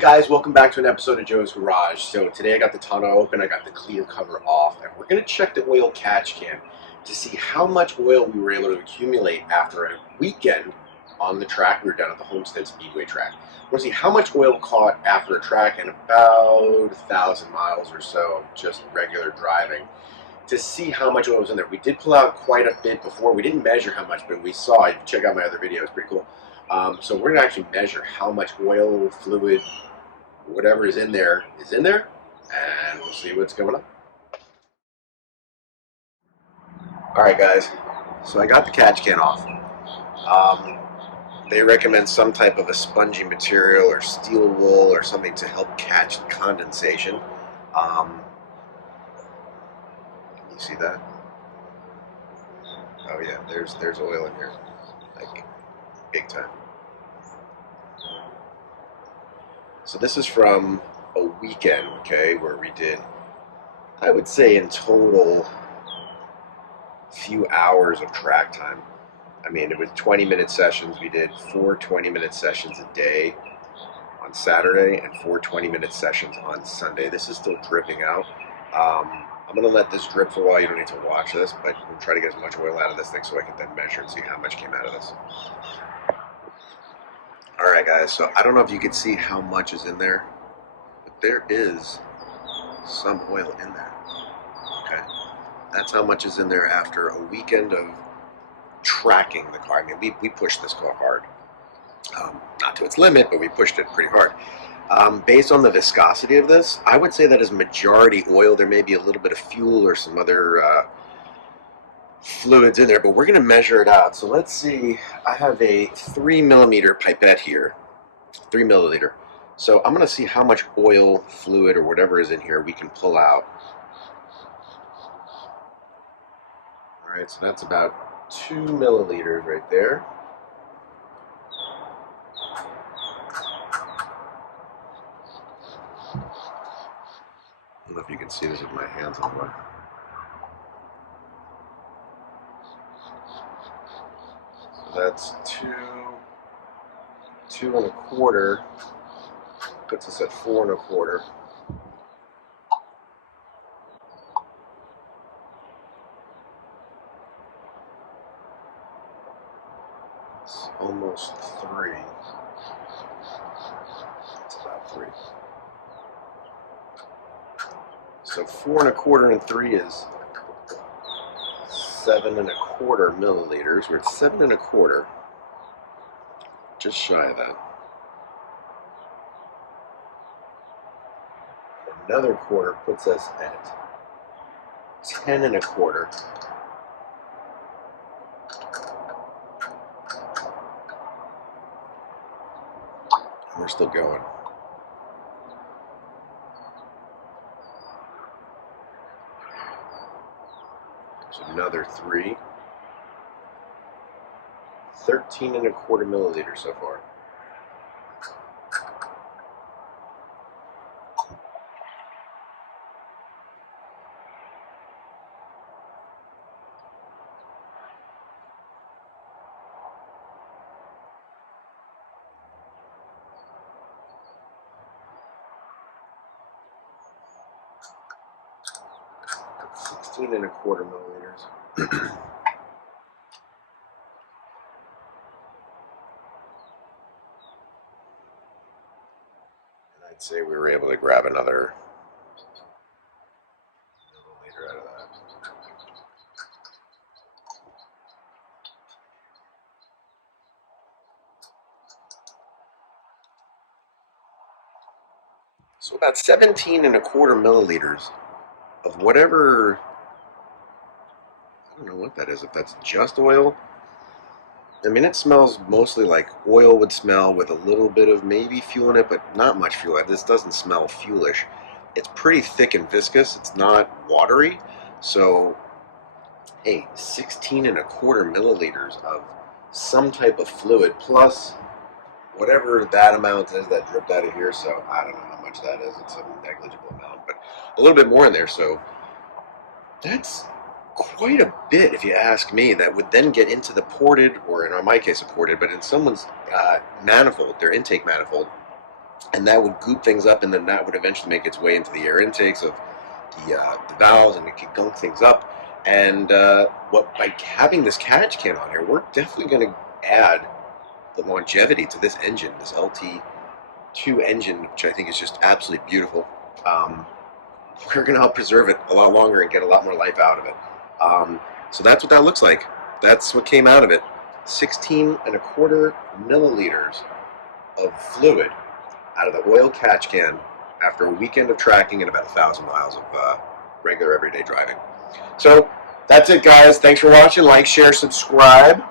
guys, welcome back to an episode of Joe's Garage. So today I got the tonneau open, I got the clear cover off, and we're going to check the oil catch can to see how much oil we were able to accumulate after a weekend on the track. We were down at the Homestead speedway track. We're going to see how much oil caught after a track in about 1,000 miles or so of just regular driving to see how much oil was in there. We did pull out quite a bit before. We didn't measure how much, but we saw it. Check out my other video, it's pretty cool. So we're going to actually measure how much oil, fluid, whatever is in there, and we'll see what's going on. Alright guys, so I got the catch can off. They recommend some type of a spongy material or steel wool or something to help catch condensation. Can you see that? Oh yeah, there's oil in here, like big time. So this is from a weekend, okay, where we did, I would say in total, a few hours of track time. I mean, it was 20-minute sessions. We did 4 20-minute sessions a day on Saturday and 4 20-minute sessions on Sunday. This is still dripping out. I'm going to let this drip for a while. You don't need to watch this, but I'm trying to get as much oil out of this thing so I can then measure and see how much came out of this. Alright guys, so I don't know if you can see how much is in there, but there is some oil in there. Okay, that's how much is in there after a weekend of tracking the car. I mean, we pushed this car hard. Not to its limit, but we pushed it pretty hard. Based on the viscosity of this, I would say that is majority oil. There may be a little bit of fuel or some other fluids in there, but we're going to measure it out. So let's see, I have a 3mm pipette here, 3 milliliter. So I'm going to see how much oil, fluid, or whatever is in here we can pull out. Alright, so that's about 2 milliliters right there. I don't know if you can see this with my hands on the way. That's 2 1/4, puts us at 4 1/4. It's almost 3. It's about 3. So 4 1/4 and 3 is 7 1/4 milliliters. We're at 7 1/4, just shy of that. Another quarter puts us at 10 1/4. We're still going. Another 3. 13 1/4 milliliters so far. That's 16 1/4 milliliters. And I'd say we were able to grab another milliliter out of that. So about 17 1/4 milliliters of whatever, I don't know what that is, if that's just oil. I mean, it smells mostly like oil would smell with a little bit of maybe fuel in it, but not much fuel. This doesn't smell fuelish. It's pretty thick and viscous. It's not watery. So, hey, 16 1/4 milliliters of some type of fluid plus whatever that amount is that dripped out of here. So I don't know how much that is. It's a negligible amount, but a little bit more in there. So that's quite a bit, if you ask me, that would then get into the ported, or in my case a ported, but in someone's manifold, their intake manifold, and that would goop things up, and then that would eventually make its way into the air intakes of the valves, and it could gunk things up. And by having this catch can on here, we're definitely going to add the longevity to this engine, this LT2 engine, which I think is just absolutely beautiful. We're going to help preserve it a lot longer and get a lot more life out of it. So that's what that looks like. That's what came out of it. 16.25 milliliters of fluid out of the oil catch can after a weekend of tracking and about 1,000 miles of regular everyday driving. So that's it, guys. Thanks for watching. Like, share, subscribe.